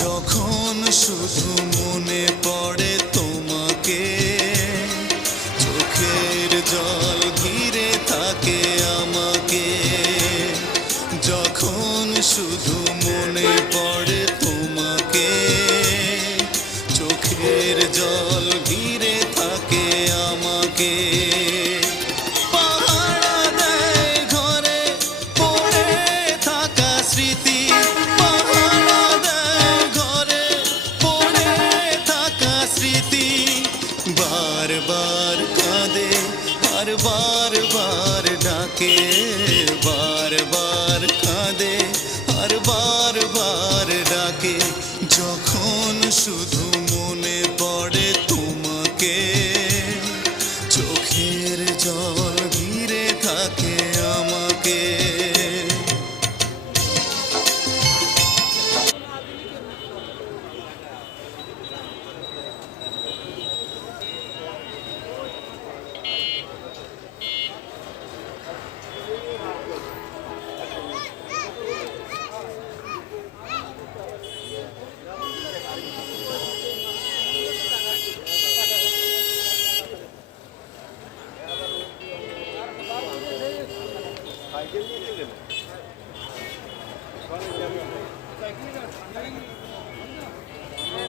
যখন শুধু মনে পড়ে তোমাকে, চোখের জল ঘিরে থাকে আমাকে। যখন শুধু মনে পড়ে তোমাকে, চোখের জল ঘিরে থাকে আমাকে। পাহারা দেয় ঘরে পড়ে থাকা স্মৃতি, পাহারা দেয় ঘরে পড়ে থাকা স্মৃতি। বারবার কাঁদে আর বারবার ডাকে, বারবার কাঁদে আর বারবার ডাকে। যখন শুধু মনে পড়ে তোমাকে, চোখের জল ঘিরে থাকে আমাকে। সাইকেল নিয়ে গেলেন।